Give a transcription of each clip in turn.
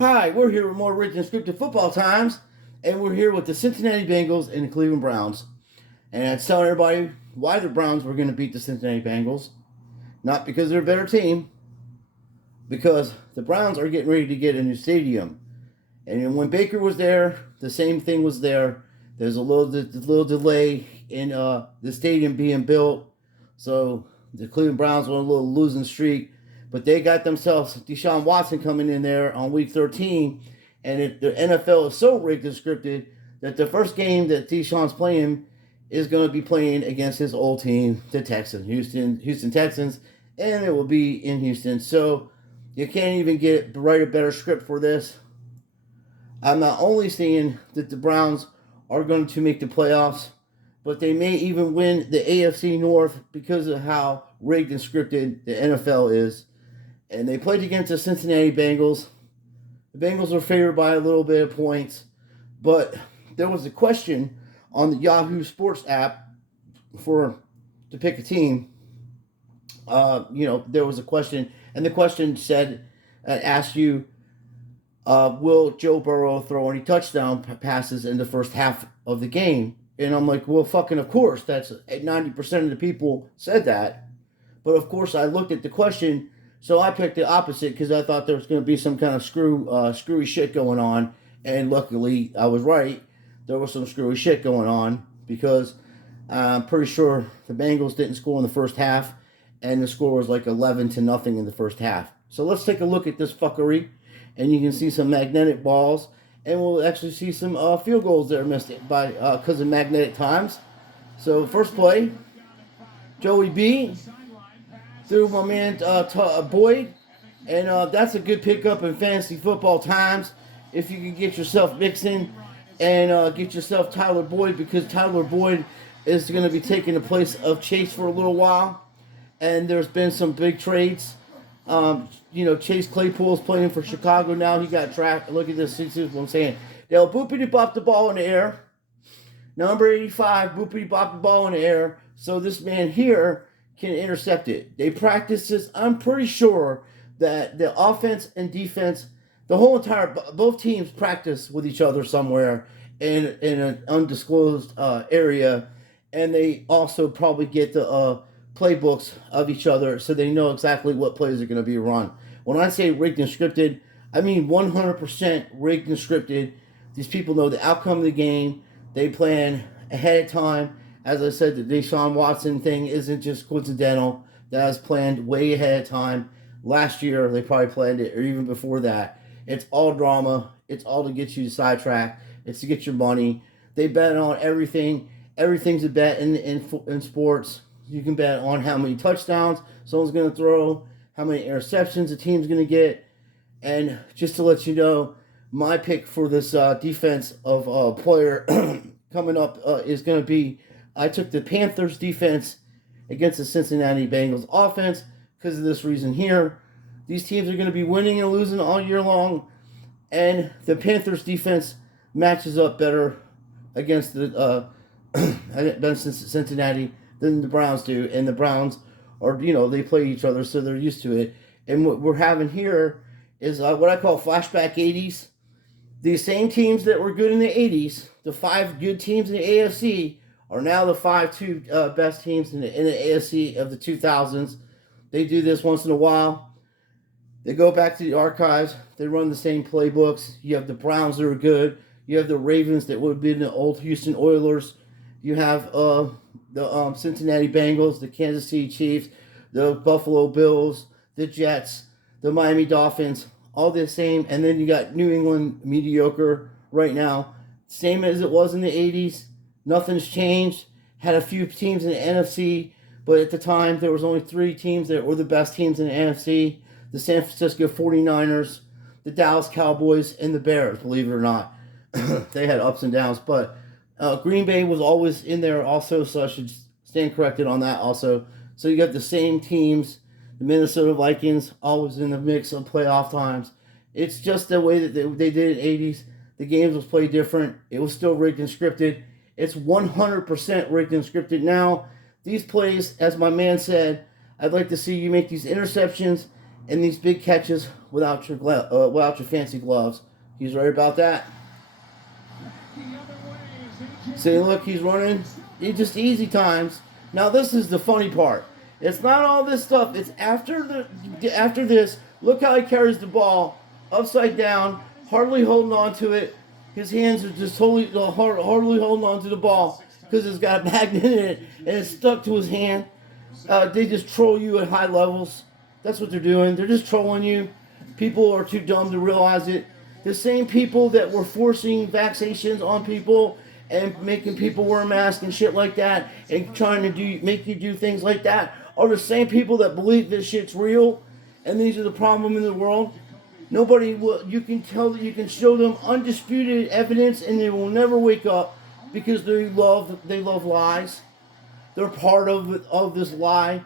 Hi, we're here with more written and scripted football times, and we're here with the Cincinnati Bengals and the Cleveland Browns. And I telling everybody why the Browns were going to beat the Cincinnati Bengals. Not because they're a better team, because the Browns are getting ready to get a new stadium. And when Baker was there, the same thing was there. There's a little delay in the stadium being built. So the Cleveland Browns went on a little losing streak. But they got themselves Deshaun Watson coming in there on week 13. And the NFL is so rigged and scripted that the first game that Deshaun's playing is going to be playing against his old team, the Texans, Houston Texans, and it will be in Houston. So you can't even write a better script for this. I'm not only saying that the Browns are going to make the playoffs, but they may even win the AFC North because of how rigged and scripted the NFL is. And they played against the Cincinnati Bengals. The Bengals are favored by a little bit of points, but there was a question on the Yahoo Sports app to pick a team. There was a question, and the question asked you, will Joe Burrow throw any touchdown passes in the first half of the game? And I'm like, well, fucking of course. That's 90% of the people said that. But of course, I looked at the question, so I picked the opposite because I thought there was going to be some kind of screwy shit going on. And luckily, I was right. There was some screwy shit going on because I'm pretty sure the Bengals didn't score in the first half, and the score was like 11-0 in the first half. So let's take a look at this fuckery, and you can see some magnetic balls, and we'll actually see some field goals that are missed by because of magnetic times. So first play, Joey B through my man Boyd, and that's a good pickup in fantasy football times if you can get yourself Mixon and get yourself Tyler Boyd, because Tyler Boyd is going to be taking the place of Chase for a little while, and there's been some big trades. Chase Claypool's playing for Chicago now. He got tracked. Look at this. See what I'm saying? They'll boopity bop the ball in the air. Number 85, boopity bop the ball in the air. So this man here can intercept it. They practice this. I'm pretty sure that the offense and defense, both teams practice with each other somewhere in an undisclosed area, and they also probably get the playbooks of each other so they know exactly what plays are going to be run. When I say rigged and scripted, I mean 100% rigged and scripted. These people know the outcome of the game. They plan ahead of time. As I said, the Deshaun Watson thing isn't just coincidental. That was planned way ahead of time. Last year, they probably planned it, or even before that. It's all drama. It's all to get you sidetracked. It's to get your money. They bet on everything. Everything's a bet in sports. You can bet on how many touchdowns someone's going to throw, how many interceptions a team's going to get. And just to let you know, my pick for this defense of player coming up is going to be, I took the Panthers defense against the Cincinnati Bengals offense because of this reason here. These teams are going to be winning and losing all year long, and the Panthers defense matches up better against the Cincinnati than the Browns do, and the Browns they play each other, so they're used to it. And what we're having here is what I call flashback 80s. These same teams that were good in the 80s, the 5 good teams in the AFC, are now the 2 best teams in the AFC of the 2000s. They do this once in a while. They go back to the archives. They run the same playbooks. You have the Browns that are good. You have the Ravens that would have been the old Houston Oilers. You have the Cincinnati Bengals, the Kansas City Chiefs, the Buffalo Bills, the Jets, the Miami Dolphins, all the same. And then you got New England mediocre right now. Same as it was in the 80s. Nothing's changed. Had a few teams in the NFC, but at the time there was only 3 teams that were the best teams in the NFC. The San Francisco 49ers, the Dallas Cowboys, and the Bears, believe it or not. They had ups and downs, but Green Bay was always in there also, so I should stand corrected on that also. So you got the same teams. The Minnesota Vikings always in the mix of playoff times. It's just the way that they did in the 80s. The games was played different. It was still rigged and scripted. It's 100% rigged and scripted now. These plays, as my man said, I'd like to see you make these interceptions and these big catches without your fancy gloves. He's right about that. See, look, he's running. He just easy times. Now this is the funny part. It's not all this stuff. It's after this. Look how he carries the ball upside down, hardly holding on to it. His hands are just hardly holding on to the ball because it's got a magnet in it and it's stuck to his hand. They just troll you at high levels. That's what they're doing. They're just trolling you. People are too dumb to realize it. The same people that were forcing vaccinations on people and making people wear masks and shit like that and trying to make you do things like that are the same people that believe this shit's real and these are the problem in the world. Nobody will. You can tell that you can show them undisputed evidence and they will never wake up because they love lies. They're part of this lie.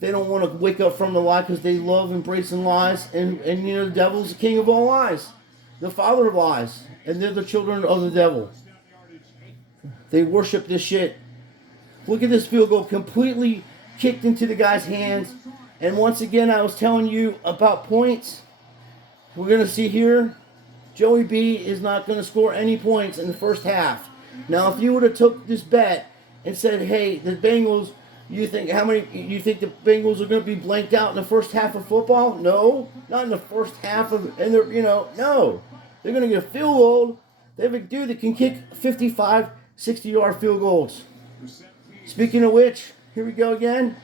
They don't want to wake up from the lie because they love embracing lies. And you know, the devil's the king of all lies. The father of lies. And they're the children of the devil. They worship this shit. Look at this field goal. Completely kicked into the guy's hands. And once again, I was telling you about points. We're going to see here, Joey B is not going to score any points in the first half. Now, if you would have took this bet and said, hey, the Bengals, you think the Bengals are going to be blanked out in the first half of football? No, not in the first half of, and they're, no. They're going to get a field goal. They have a dude that can kick 55, 60-yard field goals. Speaking of which, here we go again.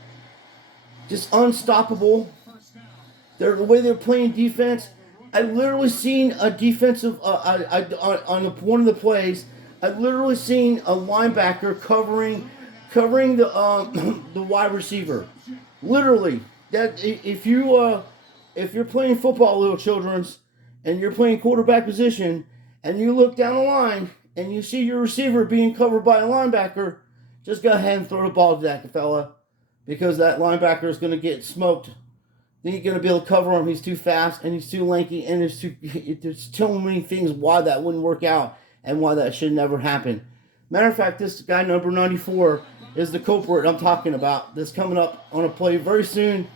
Just unstoppable. The way they're playing defense. I literally seen a defensive, on one of the plays, I literally seen a linebacker covering the wide receiver. Literally, that if you're playing football, little children's, and you're playing quarterback position, and you look down the line and you see your receiver being covered by a linebacker, just go ahead and throw the ball to that fella, because that linebacker is going to get smoked. Then you're going to be able to cover him. He's too fast and he's too lanky, and there's too many things why that wouldn't work out and why that should never happen. Matter of fact, this guy number 94 is the culprit I'm talking about. That's coming up on a play very soon.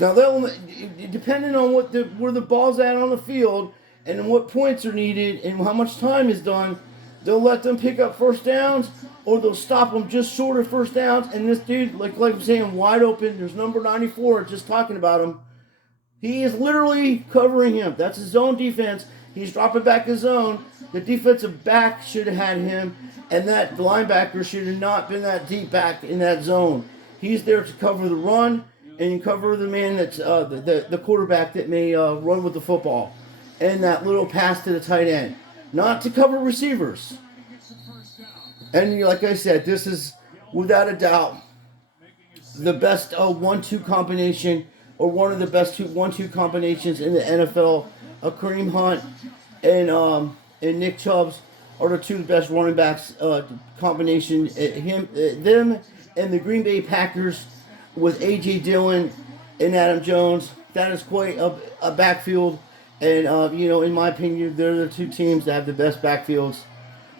Now, depending on where the ball's at on the field and what points are needed and how much time is done, they'll let them pick up first downs, or they'll stop them just short of first downs. And this dude, like I'm saying, wide open. There's number 94, just talking about him. He is literally covering him. That's his zone defense. He's dropping back his zone. The defensive back should have had him, and that linebacker should have not been that deep back in that zone. He's there to cover the run and cover the man that's the quarterback that may run with the football, and that little pass to the tight end. Not to cover receivers. And like I said, this is without a doubt the best 1-2 combination, or one of the best 1-2 combinations in the NFL. Kareem Hunt and Nick Chubbs are the two best running backs combination. Them and the Green Bay Packers with A.J. Dillon and Adam Jones. That is quite a backfield. And, in my opinion, they're the two teams that have the best backfields,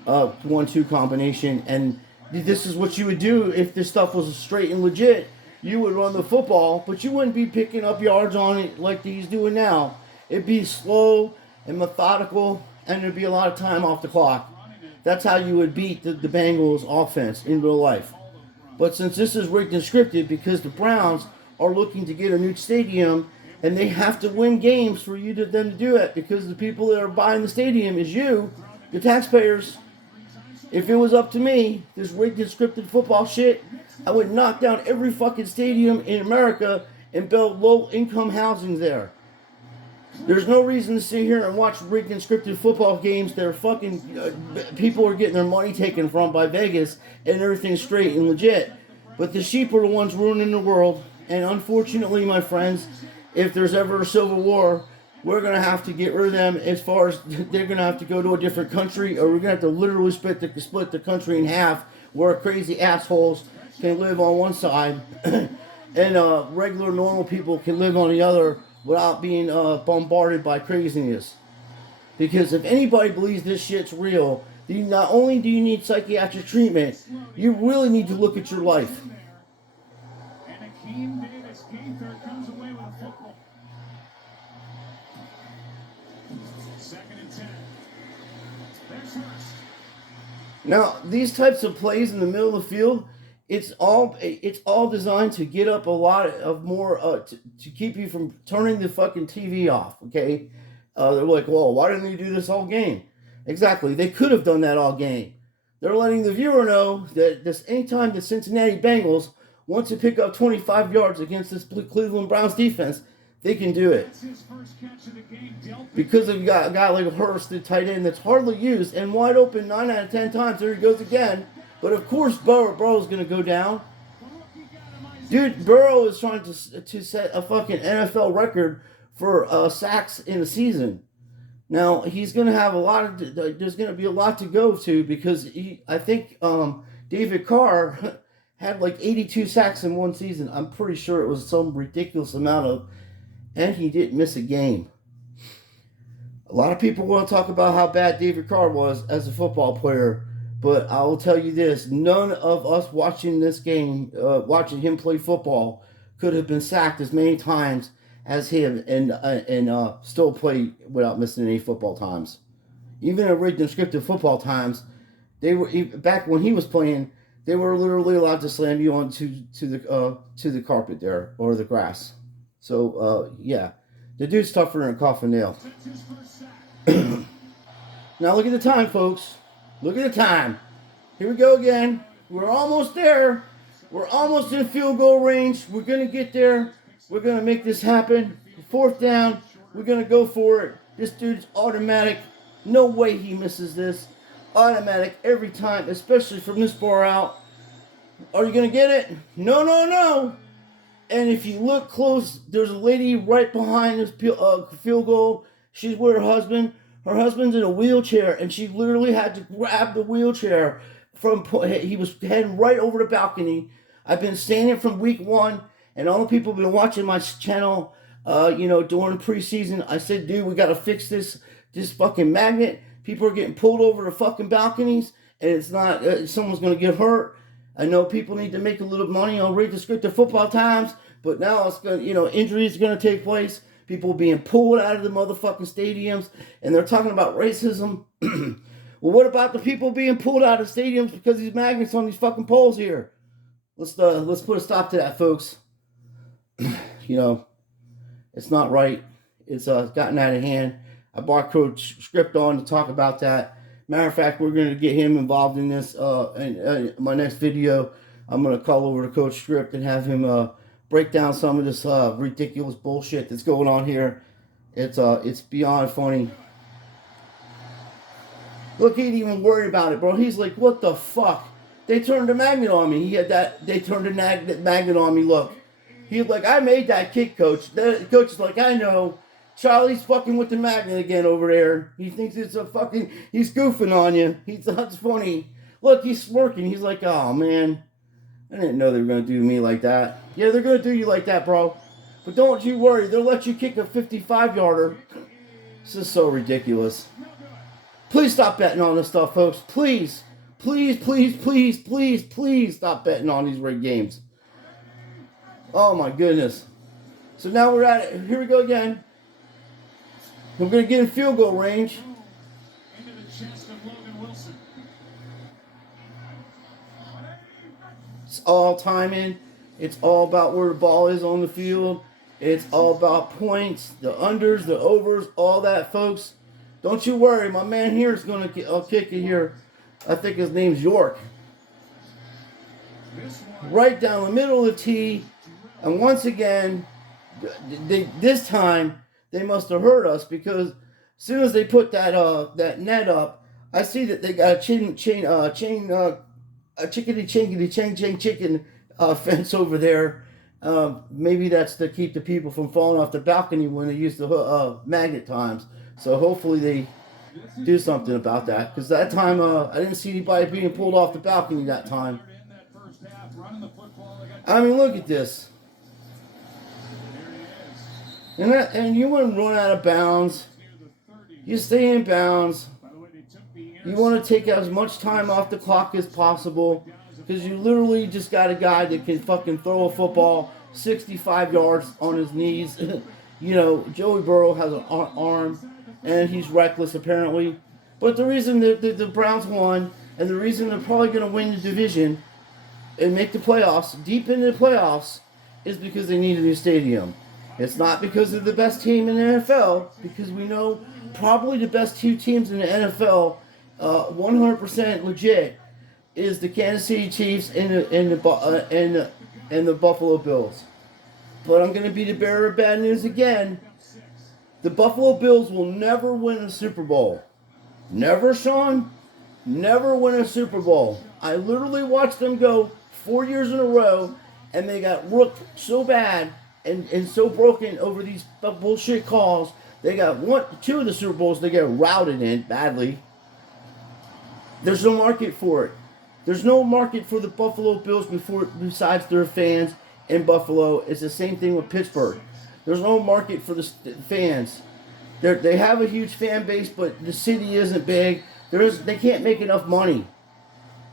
1-2 combination. And this is what you would do if this stuff was straight and legit. You would run the football, but you wouldn't be picking up yards on it like he's doing now. It'd be slow and methodical, and there'd be a lot of time off the clock. That's how you would beat the Bengals offense in real life. But since this is rigged and scripted, because the Browns are looking to get a new stadium, and they have to win games for them to do it, because the people that are buying the stadium is you, the taxpayers. If it was up to me, this rigged and scripted football shit, I would knock down every fucking stadium in America and build low-income housing there. There's no reason to sit here and watch rigged and scripted football games that are fucking people are getting their money taken from by Vegas, and everything's straight and legit. But the sheep are the ones ruining the world, and unfortunately, my friends, if there's ever a civil war, we're going to have to get rid of them, as far as they're going to have to go to a different country, or we're going to have to literally split the country in half, where crazy assholes can live on one side and regular normal people can live on the other without being bombarded by craziness. Because if anybody believes this shit's real, Not only do you need psychiatric treatment, you really need to look at your life. And Akeem Davis Gaither comes away with a football. 2nd and 10. There's Hurst. Now, these types of plays in the middle of the field, it's all designed to get up a lot of more to keep you from turning the fucking TV off. Okay, they're like, well, why didn't they do this all game? Exactly, they could have done that all game. They're letting the viewer know that anytime the Cincinnati Bengals want to pick up 25 yards against this Cleveland Browns defense, they can do it. Because they've got a guy like Hurst, the tight end, that's hardly used and wide open 9 out of 10 times. There he goes again. But of course, Burrow's going to go down. Dude, Burrow is trying to set a fucking NFL record for sacks in a season. Now, he's going to have there's going to be a lot to go to because I think David Carr had like 82 sacks in one season. I'm pretty sure it was some ridiculous amount of, and he didn't miss a game. A lot of people want to talk about how bad David Carr was as a football player, but I will tell you this: none of us watching this game, watching him play football, could have been sacked as many times as him and still play without missing any football times. Even in rigged and scripted football times, they were back when he was playing. They were literally allowed to slam you onto to the carpet there or the grass. So yeah, the dude's tougher than a coffin nail. Now look at the time, folks. Look at the time. Here we go again. We're almost there. We're almost in field goal range. We're gonna get there. We're going to make this happen. 4th down. We're going to go for it. This dude's automatic. No way he misses this. Automatic every time, especially from this far out. Are you going to get it? No, no, no. And if you look close, there's a lady right behind this field goal. She's with her husband. Her husband's in a wheelchair, and she literally had to grab the wheelchair he was heading right over the balcony. I've been saying it from week 1. And all the people have been watching my channel, during preseason. I said, dude, we got to fix this fucking magnet. People are getting pulled over the fucking balconies, and it's not, someone's going to get hurt. I know people need to make a little money on Read the Script of Football Times, but now it's going to, injuries are going to take place. People being pulled out of the motherfucking stadiums, and they're talking about racism. Well, what about the people being pulled out of stadiums because these magnets on these fucking poles here? Let's put a stop to that, folks. It's not right. It's gotten out of hand. I brought Coach Script on to talk about that. Matter of fact, we're going to get him involved in this. In my next video, I'm going to call over to Coach Script and have him break down some of this ridiculous bullshit that's going on here. It's beyond funny. Look, he ain't even worried about it, bro. He's like, what the fuck? They turned the magnet on me. They turned the magnet on me. Look. He's like, I made that kick, coach. The coach is like, I know. Charlie's fucking with the magnet again over there. He thinks it's he's goofing on you. That's funny. Look, he's smirking. He's like, oh, man. I didn't know they were going to do me like that. Yeah, they're going to do you like that, bro. But don't you worry. They'll let you kick a 55-yarder. This is so ridiculous. Please stop betting on this stuff, folks. Please. Please, please, please, please, please stop betting on these rigged games. Oh my goodness. So now we're at it. Here we go again. We're going to get in field goal range. Into the chest of Logan Wilson. It's all timing. It's all about where the ball is on the field. It's all about points, the unders, the overs, all that, folks. Don't you worry. My man here is going to kick it here. I think his name's York. Right down the middle of the tee. And once again, this time they must have heard us because as soon as they put that net up, I see that they got a chicken fence over there. Maybe that's to keep the people from falling off the balcony when they use the magnet times. So hopefully they do something about that because that time I didn't see anybody being pulled off the balcony that time. I mean, look at this. And you wouldn't run out of bounds. You stay in bounds. You want to take as much time off the clock as possible because you literally just got a guy that can fucking throw a football 65 yards on his knees. Joey Burrow has an arm and he's reckless apparently. But the reason the Browns won and the reason they're probably going to win the division and make the playoffs, deep into the playoffs, is because they need a new stadium. It's not because they're the best team in the NFL, because we know probably the best two teams in the NFL, 100% legit, is the Kansas City Chiefs and the Buffalo Bills. But I'm going to be the bearer of bad news again. The Buffalo Bills will never win a Super Bowl. Never, Sean. Never win a Super Bowl. I literally watched them go 4 years in a row, and they got rooked so bad and so broken over these bullshit calls. They got two of the Super Bowls they get routed in badly. There's no market for it. There's no market for the Buffalo Bills besides their fans in Buffalo. It's the same thing with Pittsburgh. There's no market for the fans. They have a huge fan base, but the city isn't big. They can't make enough money.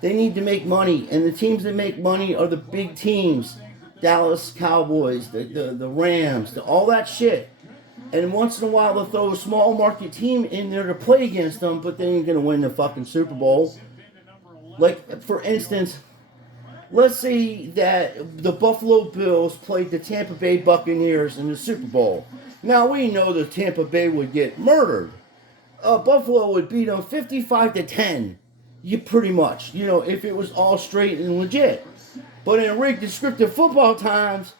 They need to make money, and the teams that make money are the big teams. Dallas Cowboys, the Rams, all that shit. And once in a while they'll throw a small market team in there to play against them, but they ain't going to win the fucking Super Bowl. Like, for instance, let's say that the Buffalo Bills played the Tampa Bay Buccaneers in the Super Bowl. Now we know that Tampa Bay would get murdered. Buffalo would beat them 55-10. Pretty much, if it was all straight and legit. But in rigged descriptive football times,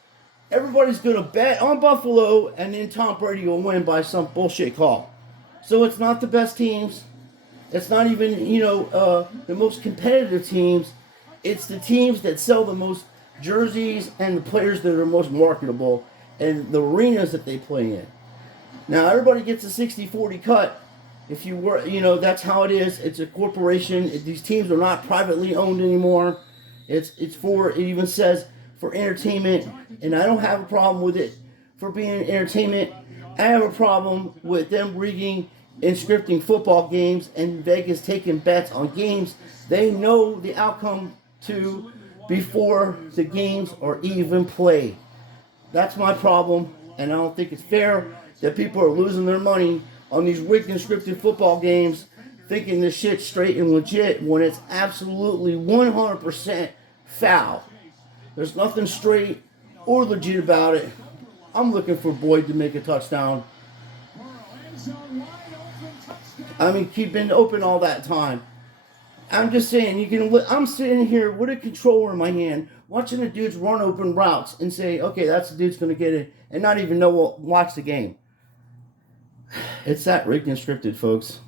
everybody's going to bet on Buffalo, and then Tom Brady will win by some bullshit call. So it's not the best teams. It's not even, the most competitive teams. It's the teams that sell the most jerseys and the players that are most marketable and the arenas that they play in. Now, everybody gets a 60-40 cut. If you were, that's how it is. It's a corporation. These teams are not privately owned anymore. It even says for entertainment, and I don't have a problem with it for being entertainment. I have a problem with them rigging and scripting football games and Vegas taking bets on games they know the outcome to before the games are even played. That's my problem, and I don't think it's fair that people are losing their money on these rigged and scripted football games thinking this shit's straight and legit when it's absolutely 100% foul. There's nothing straight or legit about it. I'm looking for Boyd to make a touchdown. I mean, keeping open all that time. I'm just saying, I'm sitting here with a controller in my hand, watching the dudes run open routes and say, okay, that's the dude's going to get it, and not even watch the game. It's that rigged and scripted, folks.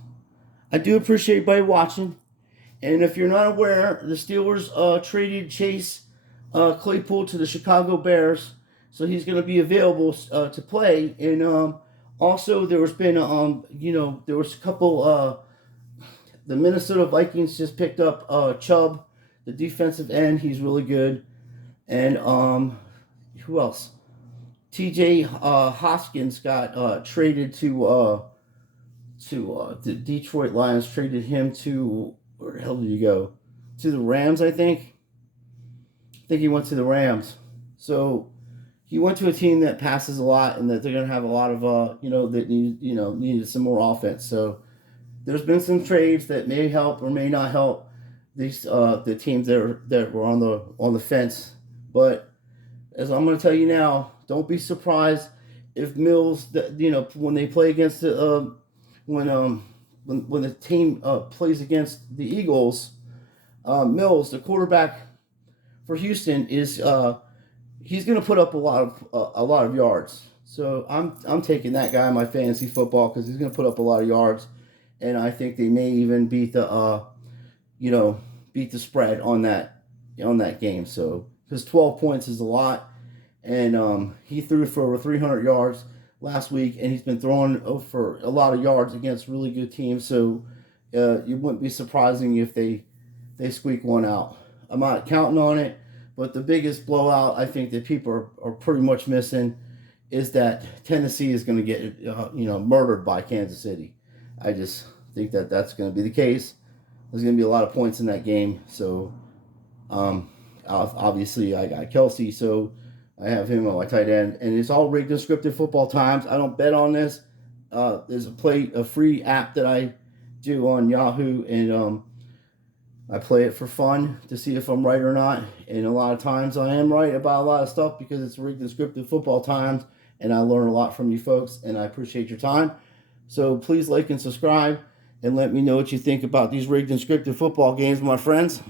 I do appreciate everybody watching. And if you're not aware, the Steelers traded Chase Claypool to the Chicago Bears, so he's going to be available to play. And also, there was a couple. The Minnesota Vikings just picked up Chubb, the defensive end. He's really good. And who else? T.J. Hoskins got traded to the Detroit Lions. Traded him to, where the hell did he go? To the Rams, I think. I think he went to the Rams. So he went to a team that passes a lot, and that they're gonna have a lot of that needed some more offense. So there's been some trades that may help or may not help these the teams that were on the fence. But as I'm going to tell you now, don't be surprised if Mills, when they play against when the team plays against the Eagles, Mills, the quarterback for Houston, is he's going to put up a lot of yards. So I'm taking that guy in my fantasy football because he's going to put up a lot of yards, and I think they may even beat the spread on that game. So because 12 points is a lot. And he threw for over 300 yards last week, and he's been throwing for a lot of yards against really good teams. So it wouldn't be surprising if they squeak one out. I'm not counting on it, but the biggest blowout I think that people are pretty much missing is that Tennessee is going to get murdered by Kansas City. I just think that that's going to be the case. there's going to be a lot of points in that game. So, obviously, I got Kelsey, so I have him on my tight end. And it's all rigged and scripted football times. I don't bet on this. There's a free app that I do on Yahoo, and I play it for fun to see if I'm right or not. And a lot of times I am right about a lot of stuff because it's rigged and scripted football times, and I learn a lot from you folks, and I appreciate your time. So please like and subscribe, and let me know what you think about these rigged and scripted football games, my friends.